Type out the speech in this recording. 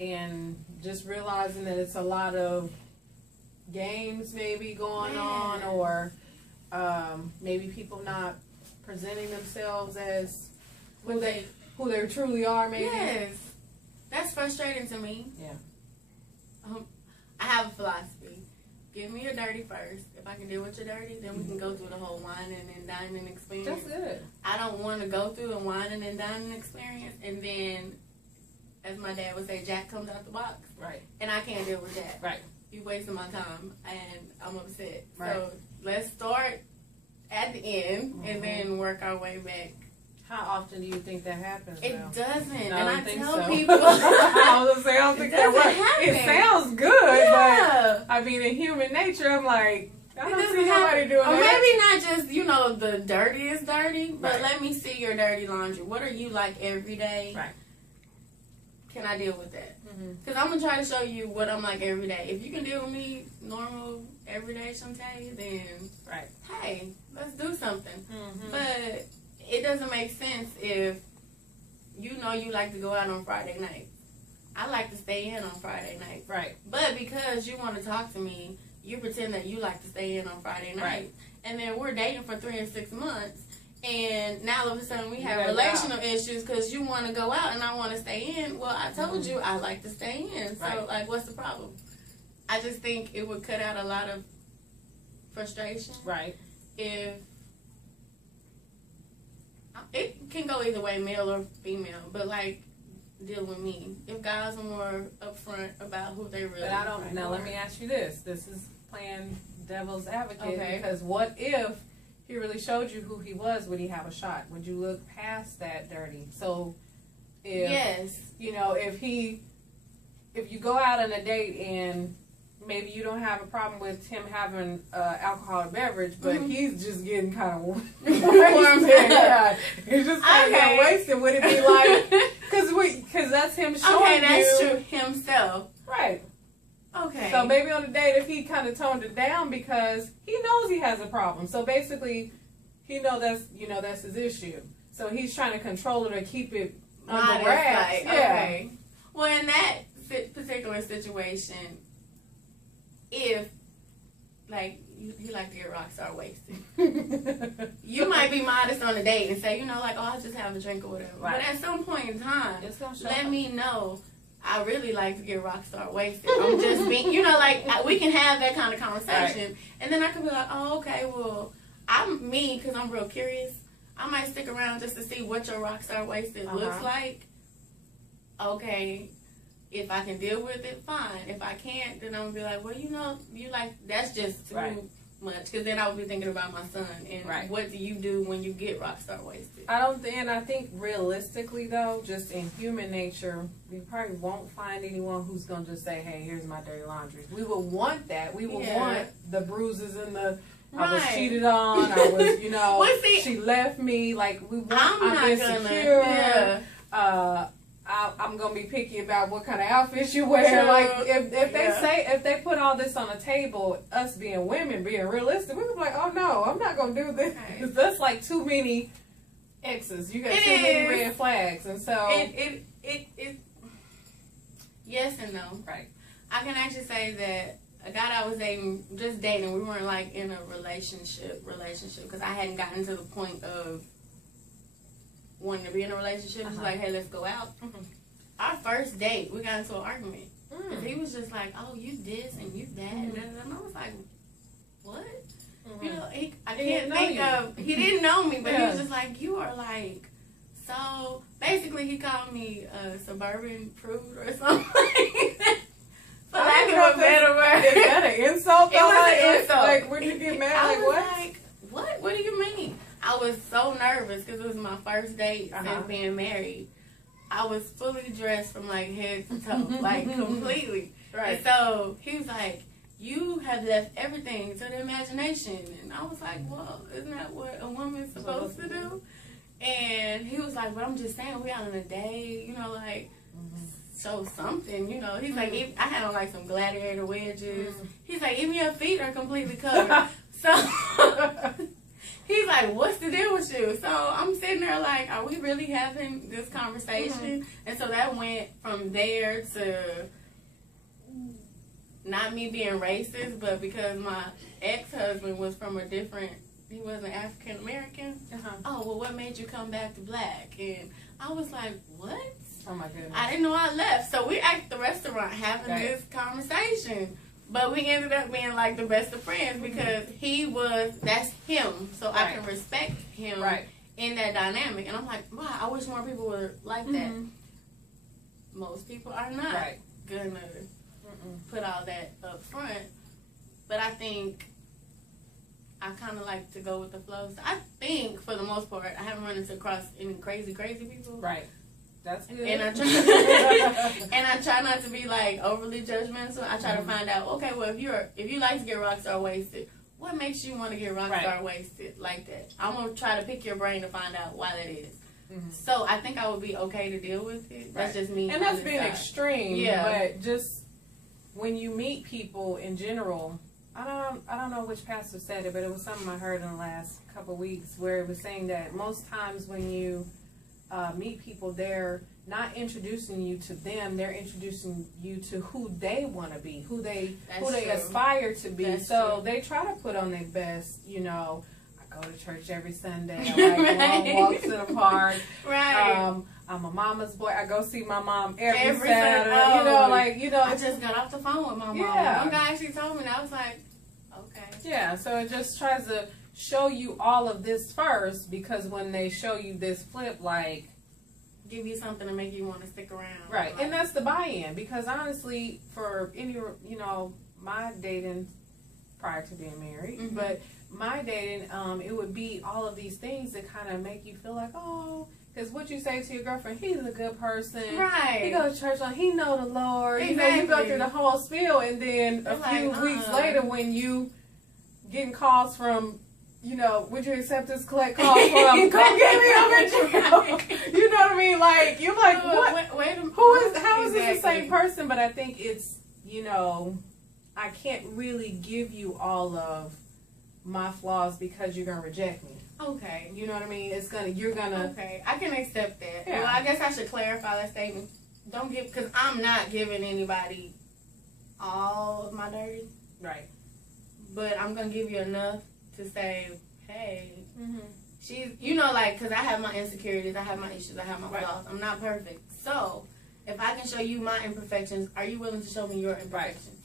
and just realizing that it's a lot of games maybe going on, or maybe people not presenting themselves as who they truly are, maybe. Yes. That's frustrating to me. Yeah. I have a philosophy. Give me your dirty first. If I can deal with your dirty, then we can go through the whole whining and dining experience. That's good. I don't want to go through the whining and dining experience, and then, as my dad would say, Jack comes out the box. Right. And I can't deal with that. Right. You wasting my time, and I'm upset. Right. So let's start at the end and then work our way back. How often do you think that happens? It now? doesn't. No, and I think tell so. people. I was gonna say, I don't think that works. It sounds good, Yeah. but I mean, in human nature, I'm like, I don't doesn't see nobody doing or that. maybe not just, you know, the dirty is dirty, but Right. let me see your dirty laundry. What are you like every day? Right. Can I deal with that? Because I'm going to try to show you what I'm like every day. If you can deal with me normal, everyday Shauntae, then, Right. hey, let's do something. But it doesn't make sense if you know you like to go out on Friday night. I like to stay in on Friday night. Right. But because you want to talk to me, you pretend that you like to stay in on Friday night. Right. And then we're dating for 3 or 6 months. And now all of a sudden we have gotta relational issues because you want to go out and I want to stay in. Well, I told you I like to stay in. So, Right. like, what's the problem? I just think it would cut out a lot of frustration. Right. If it can go either way, male or female, but like deal with me. If guys are more upfront about who they really But I don't. Now, let me ask you this. This is playing devil's advocate, because what if he really showed you who he was? Would he have a shot? Would you look past that dirty? So, if you know, if you go out on a date and maybe you don't have a problem with him having alcoholic beverage, but he's just getting kind of wasted. Yeah, he's just kind of wasted. Would it be like, because that's him showing okay, that's you, true, himself. right? Okay. So maybe on the date, if he kind of toned it down because he knows he has a problem. So basically, he know that's his issue. So he's trying to control it or keep it under wraps. Like, yeah. Okay. Well, in that particular situation, if like you like to get rock star wasted, you might be modest on the date and say, you know, like, oh, I'll just have a drink or whatever. Right. But at some point in time, let me know. I really like to get rock star wasted. I'm just being, you know, like, we can have that kind of conversation. Right. And then I could be like, oh, okay, well, I'm me, because I'm real curious. I might stick around just to see what your rock star wasted looks like. Okay, if I can deal with it, fine. If I can't, then I'm going to be like, well, you know, you like, that's just too much. Because then I would be thinking about my son. And what do you do when you get rock star wasted? I think realistically, though, just in human nature, we probably won't find anyone who's going to just say, hey, here's my dirty laundry. We would want that. We would want the bruises and the, I was cheated on, I was, you know, she left me, like, we want, I'm insecure, I'm going to be picky about what kind of outfits you wear. Like, if they put all this on the table, us being women, being realistic, we would be like, oh no, I'm not going to do this. Because that's like too many X's. You got too many red flags. And so. It yes and no. Right. I can actually say that a guy that I was dating, we weren't like in a relationship, because I hadn't gotten to the point of wanting to be in a relationship. He was like, hey, let's go out. Our first date, we got into an argument. Because he was just like, oh, you this and you that. And I was like, what? You know, I can't think of, he didn't know me, but he was just like, you are like, so, basically he called me a suburban prude or something like that. For lack of a better word. Is that an insult? It was an insult. Like, when you get mad, I like, was like, what? What do you mean? I was so nervous because it was my first date since being married. I was fully dressed from like head to toe, like completely. Right. And so he was like, you have left everything to the imagination. And I was like, well, isn't that what a woman's supposed to do? And he was like, but I'm just saying, we out on a date, you know, like, show something, you know. He's like, I had on like some gladiator wedges. He's like, even your feet are completely covered. So he's like, what's the deal with you? So I'm sitting there like, are we really having this conversation? And so that went from there to not me being racist, but because my ex-husband was from a different, he wasn't African American. Oh, well, what made you come back to black? And I was like, what? Oh my goodness. I didn't know I left. So we at the restaurant having this conversation. But we ended up being like the best of friends because that's him. So I can respect him in that dynamic. And I'm like, wow, I wish more people were like that. Most people are not gonna put all that up front. But I think I kind of like to go with the flow. So I think, for the most part, I haven't run across any crazy people. Right. That's good. And I try not to be like overly judgmental. I try to find out, okay, well, if you like to get rock star wasted, what makes you want to get rock star wasted like that? I'm gonna try to pick your brain to find out why that is. So I think I would be okay to deal with it. That's just me. And that's being extreme. Yeah. But just when you meet people in general, I don't know which pastor said it, but it was something I heard in the last couple of weeks where it was saying that most times when you meet people, they're not introducing you to them, they're introducing you to who they want to be, who they aspire to be. That's true. They try to put on their best, you know. I go to church every Sunday, I like long walks in the park. I'm a mama's boy. I go see my mom every Saturday. I just got off the phone with my mom. One guy actually told me, and I was like, okay. Yeah, so it just tries to show you all of this first, because when they show you this flip, like, give you something to make you want to stick around. Right, and that's the buy-in, because honestly, for any, my dating prior to being married, but my dating, it would be all of these things that kind of make you feel like, oh, because what you say to your girlfriend, he's a good person. Right. He goes to church, he know the Lord. Exactly. You go through the whole spiel, and then a few weeks later, when you getting calls from, would you accept this collect call from, come get me over at you know what I mean? Like, you're like, what? How is this the same person? But I think it's, I can't really give you all of my flaws because you're going to reject me. Okay. You know what I mean? You're gonna. Okay, I can accept that. Yeah. Well, I guess I should clarify that statement. Because I'm not giving anybody all of my dirty. Right. But I'm gonna give you enough to say, hey, she's, because I have my insecurities, I have my issues, I have my flaws. I'm not perfect. So, if I can show you my imperfections, are you willing to show me your imperfections?